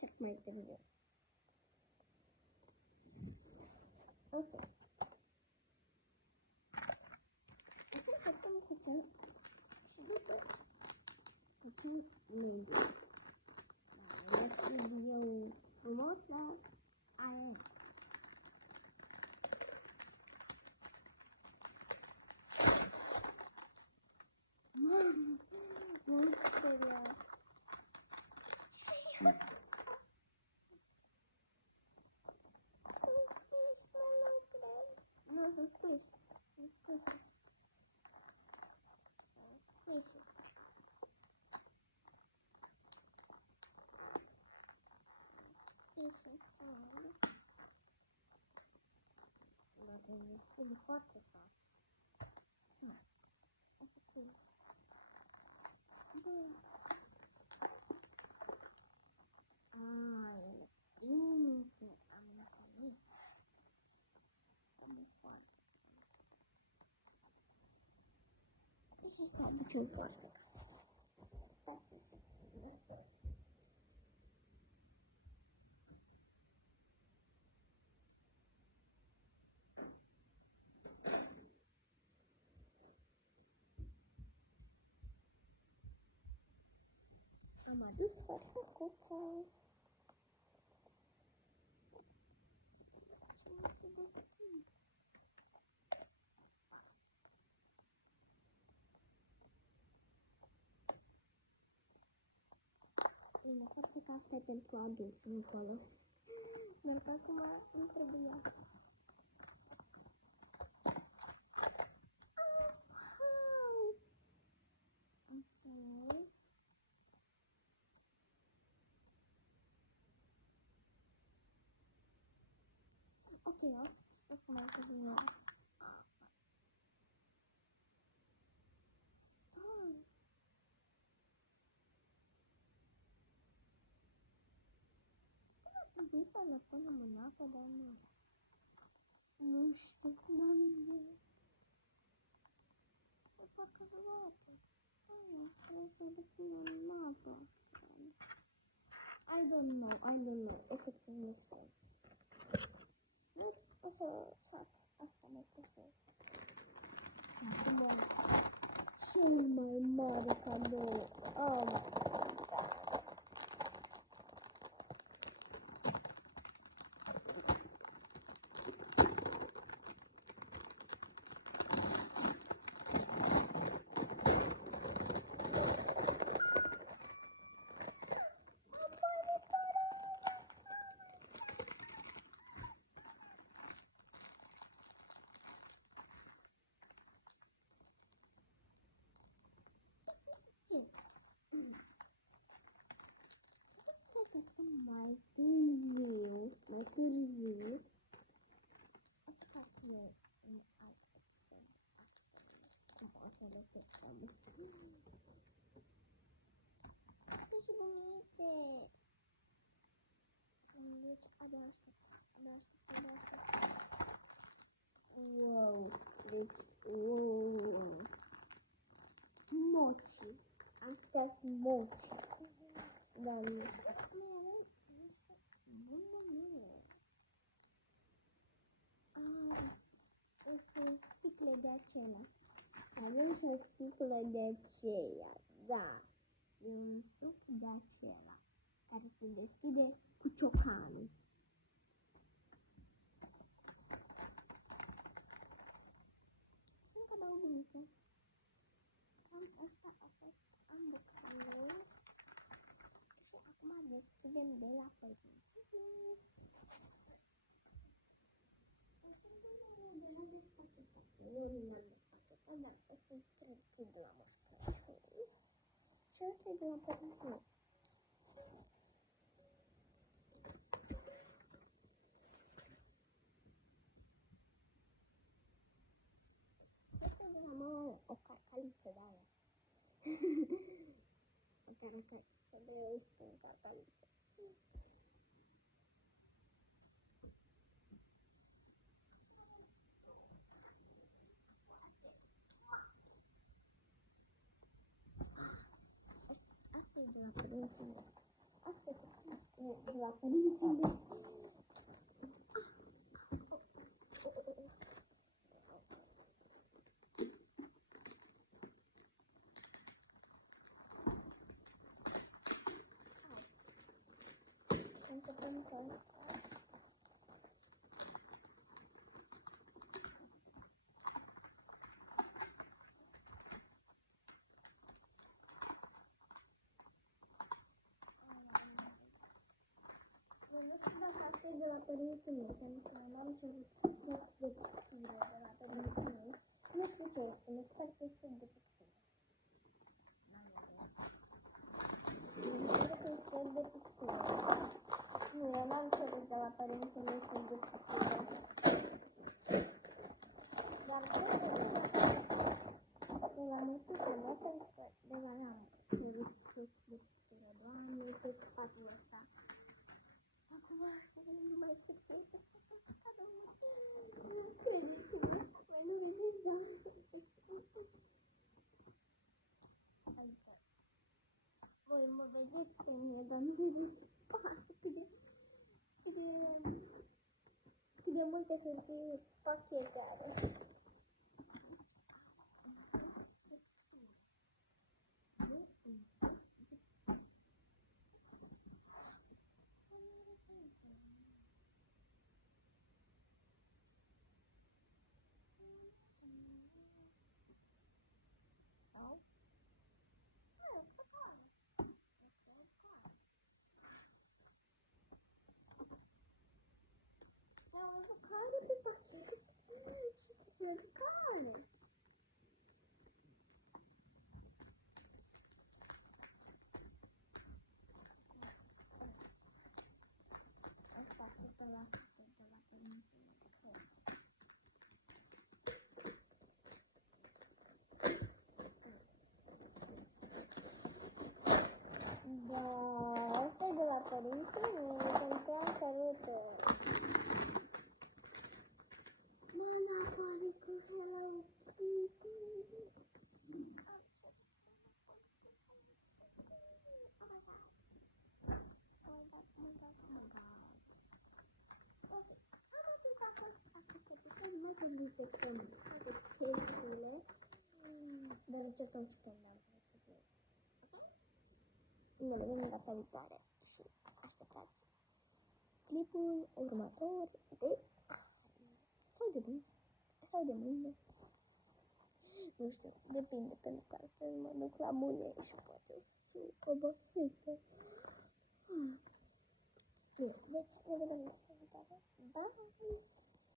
Check my video. Okay. I think I can put it. Next video remote now. Too far. This hot cocoa. Mejor se casca el product some follows. Mereka kemarin terbiak. Okay, let's just make a video. Bisa lakukan apa dalam Mustaq dalamnya apa kedua saya sebetulnya apa I don't know if it's a mistake. Let's also check estimated. Show my mother candle. Whoa. Mochi. Осталось mochi. Да, стекло для чела. А еще стекло для чела. Да. Суп для чела. Кажется, здесь кучоками. Așa. Asta a fost unboxing-ul. Și acum deschidem de la părinții. Nu l-am despachetat, dar asta cred că e de la moștenișul. Și asta e de la părinții mei. Asta e de la mama, o carcaliță de aia. O carcaliță de eu spun carcaliță. Asta e de la părinții mei. Asta e de la părinții mei. Începem cu asta. Nu știu dacă asta e de la părinții mei, pentru că m-am cerut set de pictură de la părinții mei. Nu știu ce este, mi se pare că e set de pictură. Cred că e set de pictură. Nu, eu n-am cerut de la părinții mei set de pictură. Dar cred că de la mătucă, nu pentru că de la n-am cerut set de pictură. Doamne, uite patul ăsta. Acum, nu mai știu ce este asta, domnule. Nu credeți-mă, voi nu vedeți, dar adică, voi mă vedeți pe mine, dar nu vedeți patul, cât de multe hârtie pachete are. Sau? Eu văzut care pe pachet și cred care. Asta 100% de la părinții mei, cred. Da, asta e de la părinții mei, pentru că am cerut Monopoly cu Hello Kitty. Ok, cam atât a fost acest episod. Mai târziu testăm toate chestiile, dar încercăm și terminăm. Ok? Ne vedem data viitoare și așteptați clipul următor de sau de mâine. Nu știu, depinde, pentru că astăzi mă duc la munie și poate o să fiu obosită. Bine, deci ne vedem data viitoare. Bye!